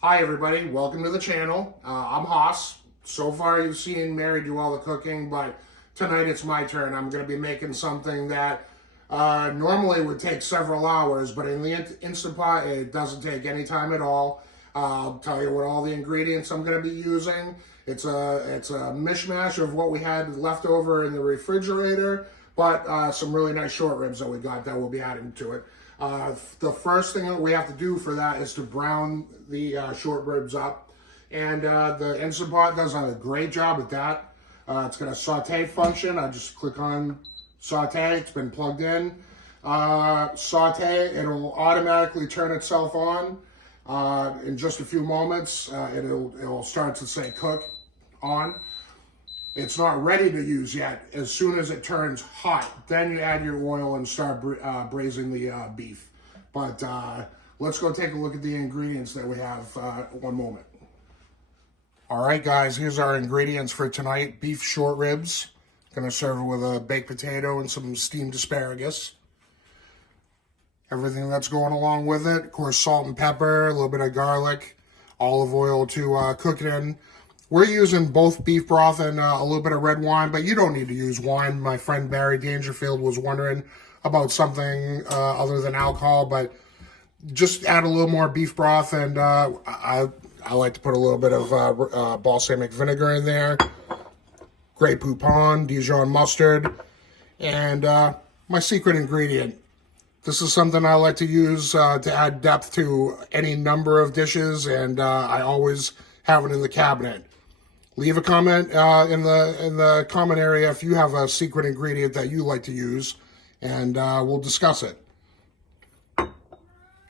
Hi everybody, welcome to the channel. I'm Haas. So far you've seen Mary do all the cooking, but tonight it's my turn. I'm going to be making something that normally would take several hours, but in the Instant Pot it doesn't take any time at all. I'll tell you what all the ingredients I'm going to be using. It's a mishmash of what we had left over in the refrigerator, but some really nice short ribs that we got that we'll be adding to it. The first thing that we have to do for that is to brown the short ribs up. And the Instant Pot does a great job with that. It's got a saute function. I just click on saute. It's been plugged in. Saute, it'll automatically turn itself on. In just a few moments, it'll start to say cook on. It's not ready to use yet. As soon as it turns hot, then you add your oil and start braising the beef. But let's go take a look at the ingredients that we have one moment. All right, guys, here's our ingredients for tonight. Beef short ribs. Gonna serve it with a baked potato and some steamed asparagus. Everything that's going along with it. Of course, salt and pepper, a little bit of garlic, olive oil to cook it in. We're using both beef broth and a little bit of red wine, but you don't need to use wine. My friend Barry Dangerfield was wondering about something other than alcohol, but just add a little more beef broth, and I like to put a little bit of balsamic vinegar in there, Grey Poupon, Dijon mustard, and my secret ingredient. This is something I like to use to add depth to any number of dishes, and I always have it in the cabinet. Leave a comment in the comment area if you have a secret ingredient that you like to use, and we'll discuss it.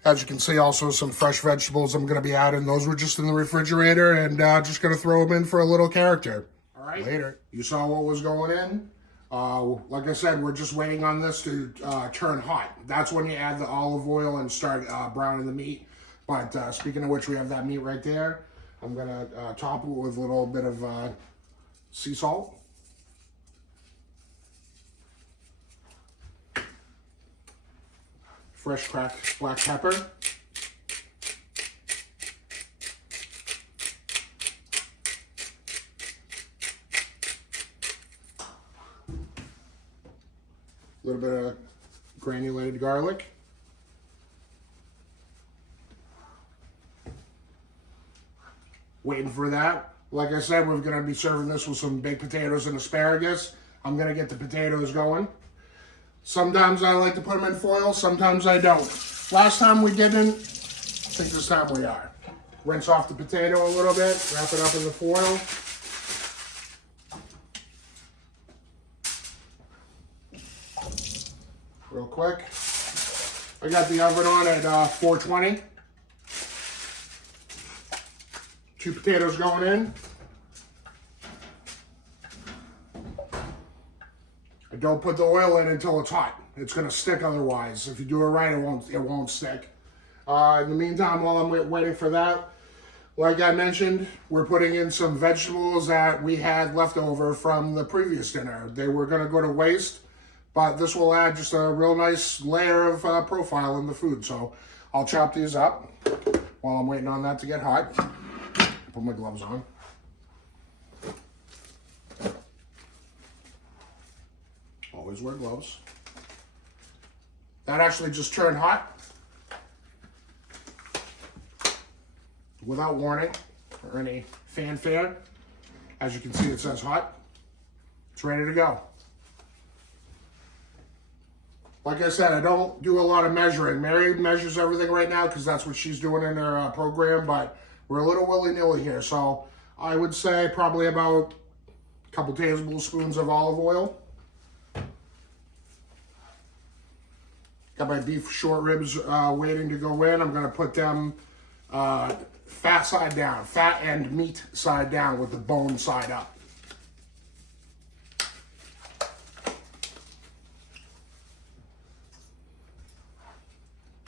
As you can see, also some fresh vegetables I'm going to be adding. Those were just in the refrigerator, and just going to throw them in for a little character. All right. Later. You saw what was going in. Like I said, we're just waiting on this to turn hot. That's when you add the olive oil and start browning the meat. But speaking of which, we have that meat right there. I'm going to top it with a little bit of sea salt. Fresh cracked black pepper. A little bit of granulated garlic. Waiting for that. Like I said, we're going to be serving this with some baked potatoes and asparagus. I'm going to get the potatoes going. Sometimes I like to put them in foil, sometimes I don't. Last time we didn't, I think this time we are. Rinse off the potato a little bit, wrap it up in the foil. Real quick. I got the oven on at 420. 2 potatoes going in. Don't put the oil in until it's hot. It's going to stick otherwise. If you do it right, it won't stick. In the meantime, while I'm waiting for that, like I mentioned, we're putting in some vegetables that we had left over from the previous dinner. They were going to go to waste, but this will add just a real nice layer of profile in the food. So I'll chop these up while I'm waiting on that to get hot. Put my gloves on. Always wear gloves. That actually just turned hot without warning or any fanfare. As you can see, it says hot. It's ready to go. Like I said, I don't do a lot of measuring. Mary measures everything right now because that's what she's doing in her program, but we're a little willy-nilly here. So I would say probably about a couple tablespoons of olive oil. Got my beef short ribs waiting to go in. I'm going to put them fat side down, fat and meat side down with the bone side up.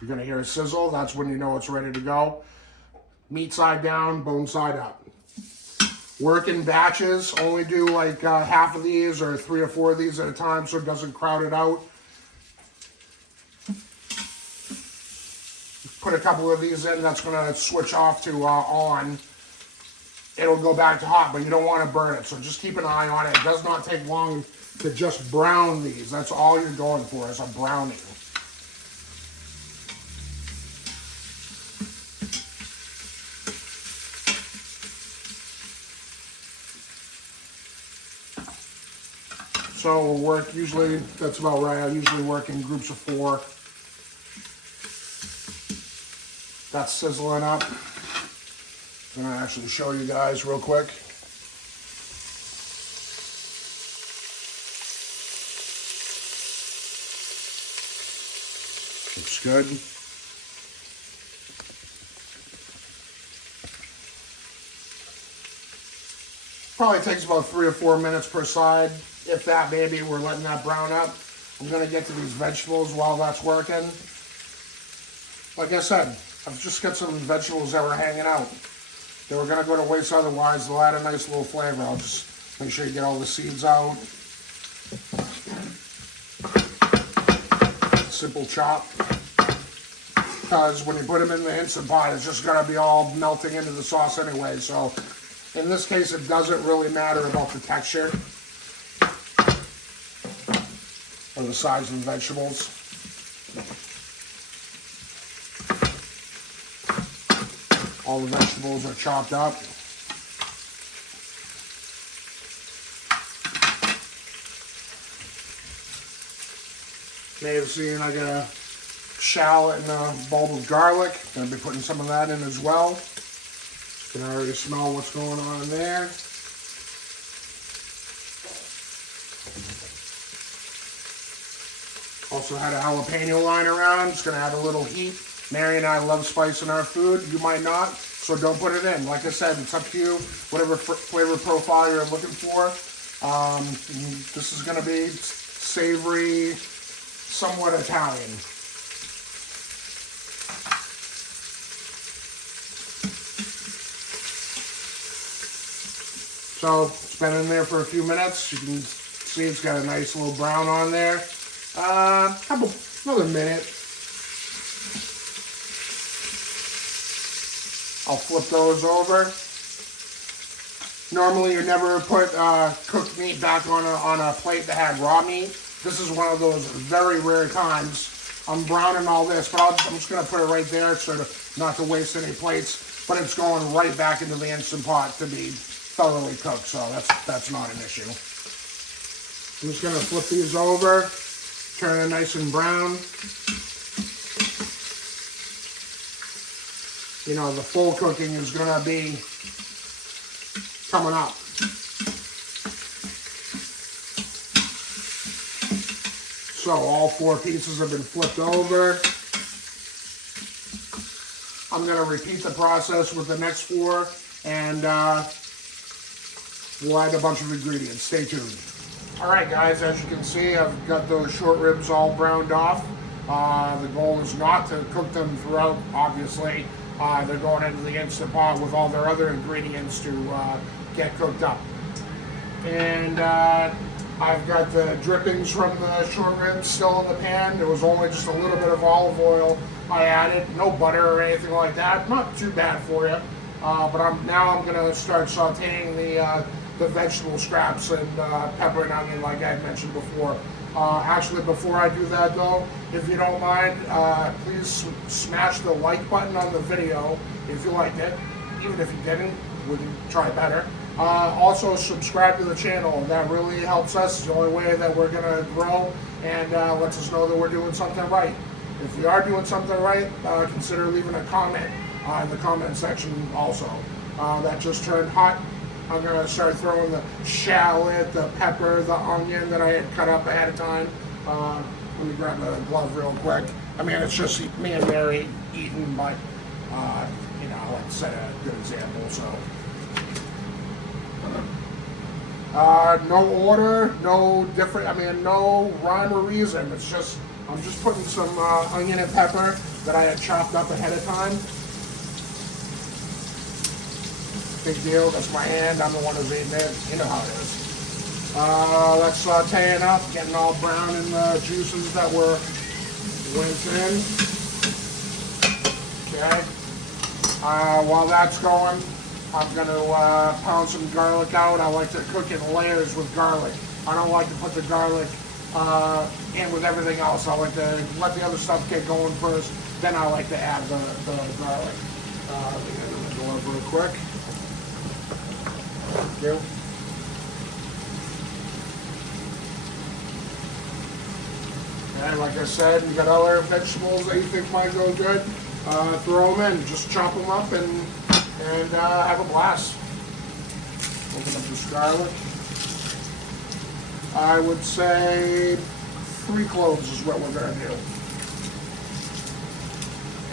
You're going to hear a sizzle. That's when you know it's ready to go. Meat side down, bone side up. Work in batches. Only do like half of these or 3 or 4 of these at a time so it doesn't crowd it out. put a couple of these in, that's gonna switch off to on. It'll go back to hot, but you don't want to burn it. So just keep an eye on it. It does not take long to just brown these. That's all you're going for, is a browning. So we'll work, usually, that's about right. I usually work in groups of 4. That's sizzling up. I'm gonna actually show you guys real quick. Looks good. Probably takes about 3 or 4 minutes per side. If that, maybe we're letting that brown up. I'm gonna get to these vegetables while that's working. Like I said, I've just got some vegetables that were hanging out. They were gonna go to waste otherwise. They'll add a nice little flavor. I'll just make sure you get all the seeds out. Simple chop. Because when you put them in the Instant Pot, it's just gonna be all melting into the sauce anyway. So in this case, it doesn't really matter about the texture or the size of the vegetables. All the vegetables are chopped up. May have seen I got a shallot and a bulb of garlic. Gonna be putting some of that in as well. You can already smell what's going on in there. Also had a jalapeno lying around. It's gonna add a little heat. Mary and I love spice in our food. You might not, so don't put it in. Like I said, it's up to you. Whatever flavor profile you're looking for. This is gonna be savory, somewhat Italian. So it's been in there for a few minutes. You can see it's got a nice little brown on there. Another minute. I'll flip those over. Normally you never put cooked meat back on a plate that had raw meat. This is one of those very rare times. I'm browning all this, but I'm just gonna put it right there so not to waste any plates. But it's going right back into the Instant Pot to be thoroughly cooked, so that's not an issue. I'm just gonna flip these over, turn it nice and brown. You know, the full cooking is gonna be coming up. So all 4 pieces have been flipped over. I'm gonna repeat the process with the next 4, and we'll add a bunch of ingredients. Stay tuned. All right, guys, as you can see, I've got those short ribs all browned off. The goal is not to cook them throughout, obviously. They're going into the Instant Pot with all their other ingredients to get cooked up. And I've got the drippings from the short ribs still in the pan. There was only just a little bit of olive oil I added. No butter or anything like that. Not too bad for you. But now I'm going to start sauteing the vegetable scraps and pepper and onion like I had mentioned before. Actually, before I do that though, if you don't mind, please smash the like button on the video if you liked it. Even if you didn't, we can try better. Also, subscribe to the channel. That really helps us. It's the only way that we're going to grow and lets us know that we're doing something right. If we are doing something right, consider leaving a comment in the comment section also. That just turned hot. I'm going to start throwing the shallot, the pepper, the onion that I had cut up ahead of time. Let me grab a glove real quick. I mean, it's just me and Mary eating, but, you know, let's set a good example, so. No order, no different, I mean, no rhyme or reason. It's just, I'm just putting some onion and pepper that I had chopped up ahead of time. Big deal, that's my hand, I'm the one who's eating it, you know how it is. That's sauteing up, getting all brown in the juices that went in. Okay. While that's going, I'm going to pound some garlic out. I like to cook in layers with garlic. I don't like to put the garlic in with everything else. I like to let the other stuff get going first, then I like to add the garlic. I'm going to go over real quick. Thank you. And like I said, you got other vegetables that you think might go good, throw them in. Just chop them up and have a blast. Open up this garlic. I would say 3 cloves is what we're going to do.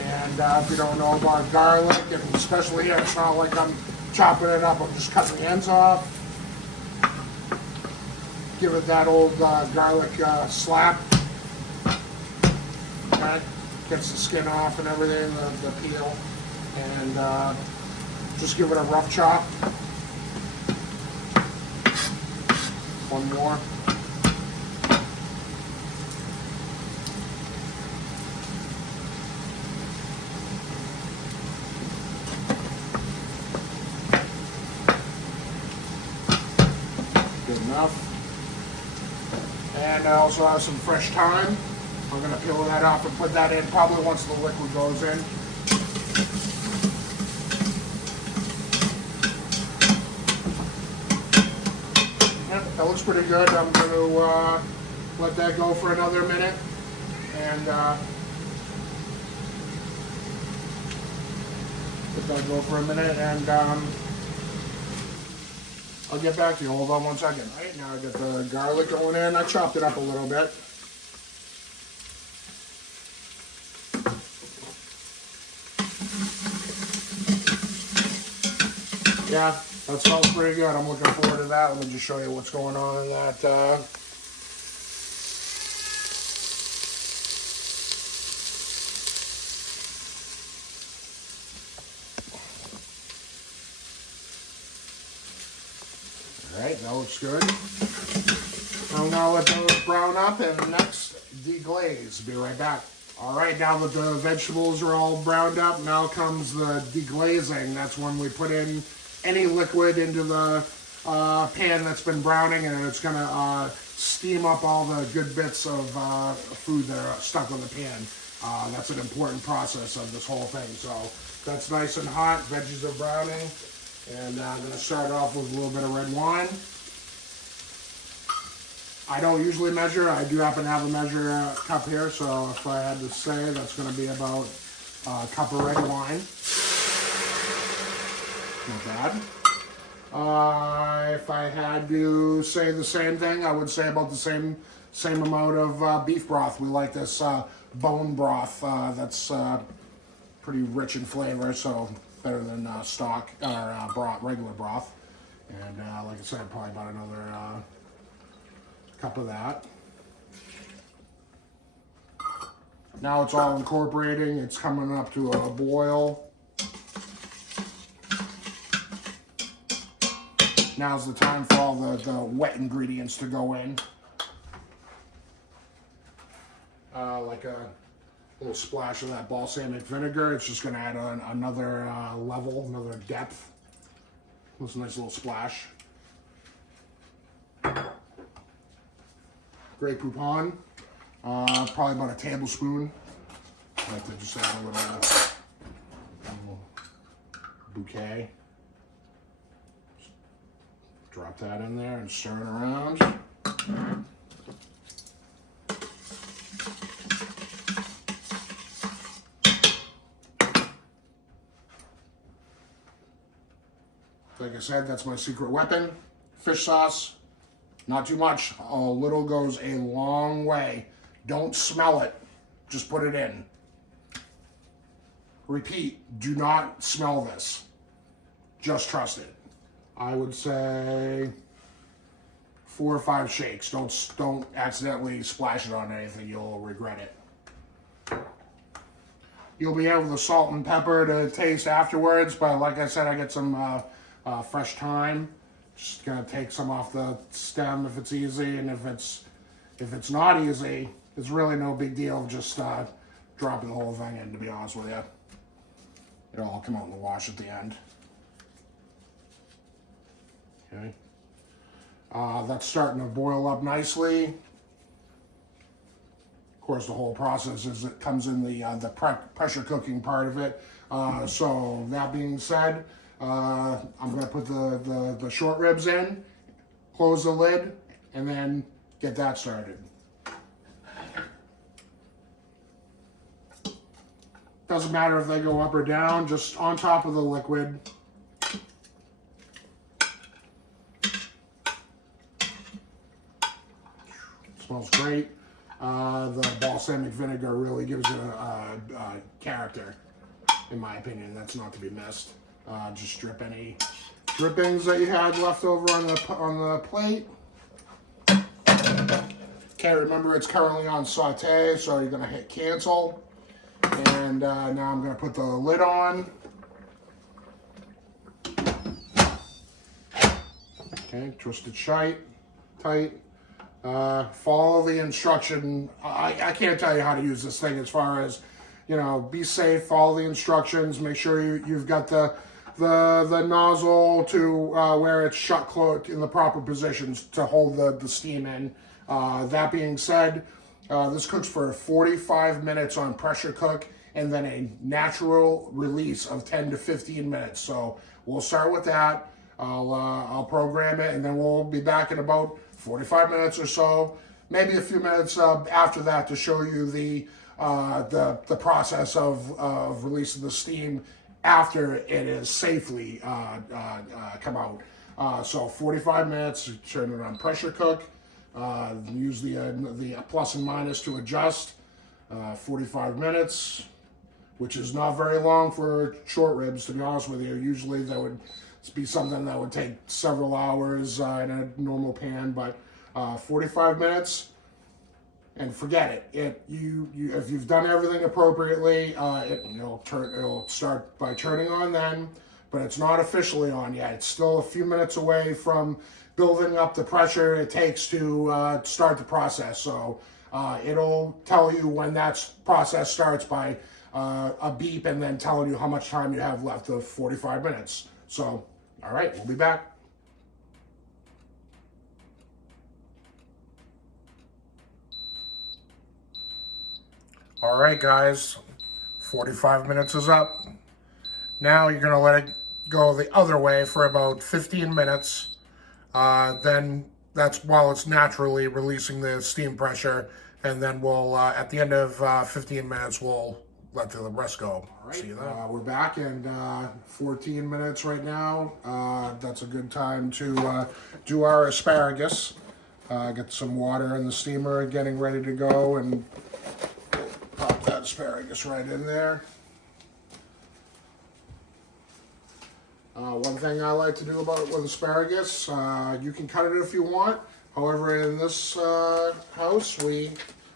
And if you don't know about garlic, and especially here, it's not like I'm chopping it up, I'm just cutting the ends off. Give it that old garlic slap. Okay. Gets the skin off and everything, the peel. And just give it a rough chop. One more. Good enough. And I also have some fresh thyme. I'm going to peel that off and put that in probably once the liquid goes in. Yep, that looks pretty good. I'm going to let that go for another minute. And let that go for a minute. And I'll get back to you. Hold on one second. Right now I got the garlic going in. I chopped it up a little bit. Yeah, that smells pretty good. I'm looking forward to that. Let me just show you what's going on in that. All right, that looks good. I'm gonna let those brown up and next deglaze. Be right back. All right, now that the vegetables are all browned up, now comes the deglazing. That's when we put in any liquid into the pan that's been browning, and it's gonna steam up all the good bits of food that are stuck on the pan. That's an important process of this whole thing. So that's nice and hot. Veggies are browning, and I'm gonna start off with a little bit of red wine. I don't usually measure. I do happen to have a measure cup here, so if I had to say, that's going to be about a cup of red wine. Not bad. If I had to say the same thing, I would say about the same amount of beef broth. We like this bone broth that's pretty rich in flavor, so better than stock or broth, regular broth. And like I said, probably about another cup of that. Now it's all incorporating. It's coming up to a boil. Now's the time for all the wet ingredients to go in. Like a little splash of that balsamic vinegar. It's just going to add another level, another depth. This nice little splash. Grey Poupon, probably about a tablespoon. I like to just add a little bouquet. Just drop that in there and stir it around. Like I said, that's my secret weapon. Fish sauce. Not too much. A little goes a long way. Don't smell it. Just put it in. Repeat, do not smell this. Just trust it. I would say 4 or 5 shakes. Don't accidentally splash it on anything. You'll regret it. You'll be able to salt and pepper to taste afterwards, but like I said, I get some fresh thyme. Just gonna take some off the stem if it's easy, and if it's not easy, it's really no big deal. Just dropping the whole thing in, to be honest with you. It'll all come out in the wash at the end. Okay. That's starting to boil up nicely. Of course, the whole process is it comes in the pressure cooking part of it. So that being said, I'm going to put the short ribs in, close the lid, and then get that started. Doesn't matter if they go up or down, just on top of the liquid. Smells great. The balsamic vinegar really gives it a character, in my opinion. That's not to be missed. Just drip any drippings that you had left over on the plate. Okay, remember it's currently on saute, so you're gonna hit cancel. And now I'm gonna put the lid on. Okay, twist it tight. Follow the instruction. I can't tell you how to use this thing as far as, be safe, follow the instructions, make sure you've got the nozzle to where it's shut closed in the proper positions to hold the steam in. That being said, this cooks for 45 minutes on pressure cook and then a natural release of 10 to 15 minutes. So we'll start with that. I'll program it and then we'll be back in about 45 minutes or so, maybe a few minutes after that to show you the process of releasing the steam after it is safely come out. So 45 minutes, turn it on pressure cook. Use the plus and minus to adjust. 45 minutes, which is not very long for short ribs, to be honest with you. Usually that would be something that would take several hours in a normal pan, but 45 minutes, and forget it. If you've done everything appropriately, it'll start by turning on then, but it's not officially on yet. It's still a few minutes away from building up the pressure it takes to start the process. So it'll tell you when that process starts by a beep and then telling you how much time you have left of 45 minutes. So, all right, we'll be back. All right, guys, 45 minutes is up. Now you're gonna let it go the other way for about 15 minutes. Then that's while it's naturally releasing the steam pressure. And then we'll, at the end of 15 minutes, we'll let the rest go. All right, see you then. We're back and 14 minutes right now. That's a good time to do our asparagus. Get some water in the steamer, getting ready to go, and pop that asparagus right in there. One thing I like to do with asparagus, you can cut it if you want. However, in this house, we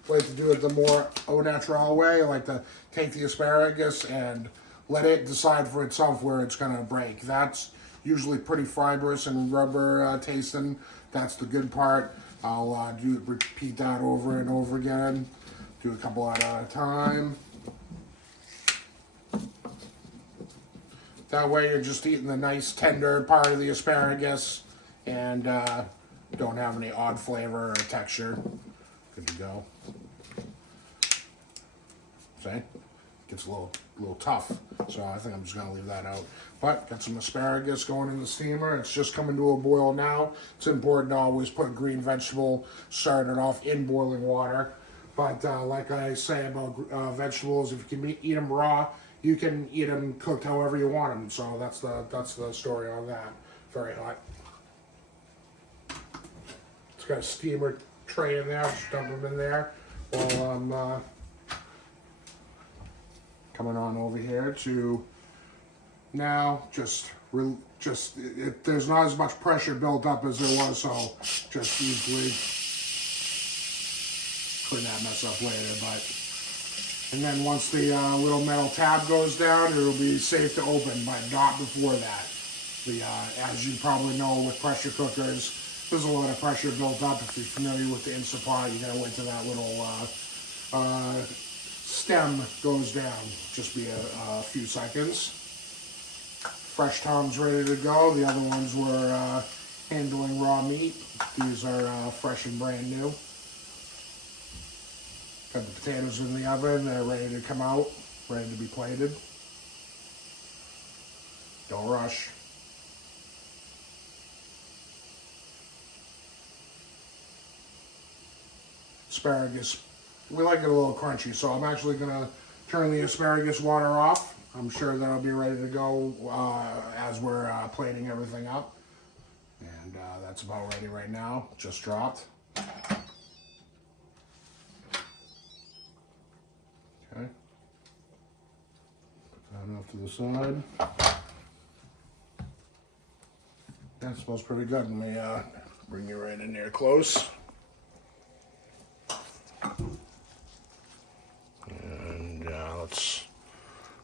like to do it the more au naturel way. I like to take the asparagus and let it decide for itself where it's going to break. That's usually pretty fibrous and rubber tasting. That's the good part. I'll repeat that over and over again. Do a couple at a time. That way you're just eating the nice tender part of the asparagus and don't have any odd flavor or texture. Good to go. See? Gets a little tough, so I think I'm just gonna leave that out. But got some asparagus going in the steamer. It's just coming to a boil now. It's important to always put green vegetable started off in boiling water. But like I say about vegetables, if you can eat them raw, you can eat them cooked however you want them. So that's the story on that. Very hot. It's got a steamer tray in there. Just dump them in there while I'm coming on over here to now there's not as much pressure built up as there was, so just easily clean that mess up later. But and then once the little metal tab goes down, it'll be safe to open, but not before that. As you probably know with pressure cookers, there's a lot of pressure built up. If you're familiar with the Instapot, you gotta wait till that little stem goes down. Just be a few seconds. fresh tongs ready to go. The other ones were handling raw meat. These are fresh and brand new. Got the potatoes in the oven. They're ready to come out, ready to be plated. Don't rush. Asparagus. We like it a little crunchy, so I'm actually going to turn the asparagus water off. I'm sure that'll be ready to go as we're plating everything up. And that's about ready right now. Just dropped. Okay. Put that off to the side. That smells pretty good. Let me bring you right in there close. And let's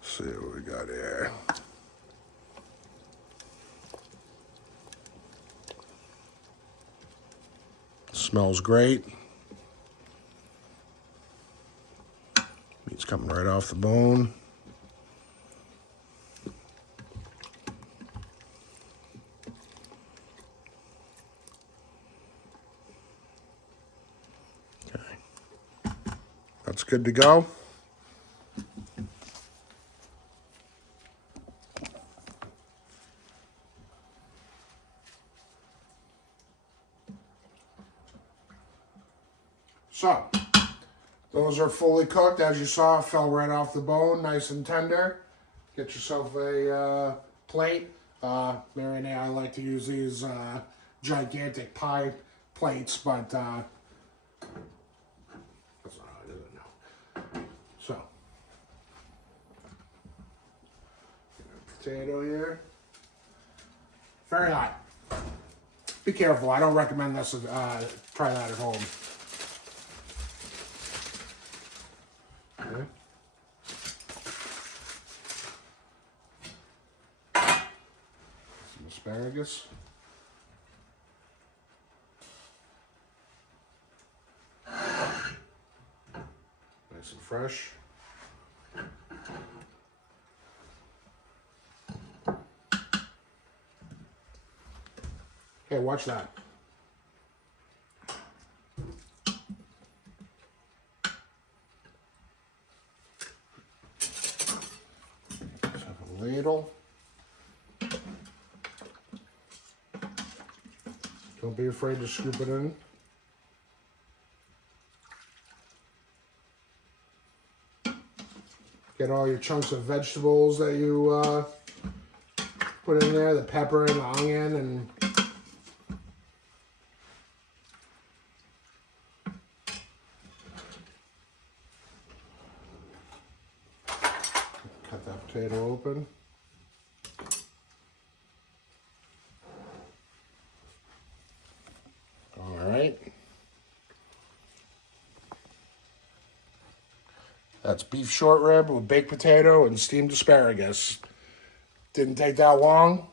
see what we got here. Smells great. Meat's coming right off the bone. Okay. That's good to go. So, those are fully cooked. As you saw, fell right off the bone, nice and tender. Get yourself a plate. Mary and I like to use these gigantic pie plates, but that's not how I do it now. So, potato here. Very hot. Be careful. I don't recommend this. Try that at home. Okay. Some asparagus. Nice and fresh. Hey, watch that. Ladle. Don't be afraid to scoop it in. Get all your chunks of vegetables that you put in there, the pepper and the onion, and cut that potato open. All right. That's beef short rib with baked potato and steamed asparagus. Didn't take that long.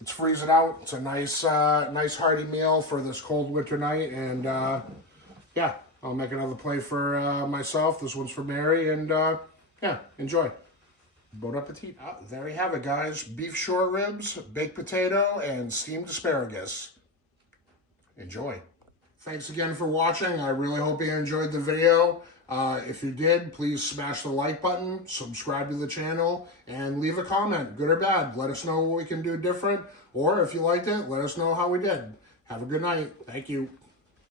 It's freezing out. It's a nice, nice hearty meal for this cold winter night. And yeah, I'll make another plate for myself. This one's for Mary. And yeah, enjoy. Bon appetit. There you have it, guys. Beef short ribs, baked potato, and steamed asparagus. Enjoy. Thanks again for watching. I really hope you enjoyed the video. If you did, please smash the like button, subscribe to the channel, and leave a comment, good or bad. Let us know what we can do different, or if you liked it, let us know how we did. Have a good night. Thank you.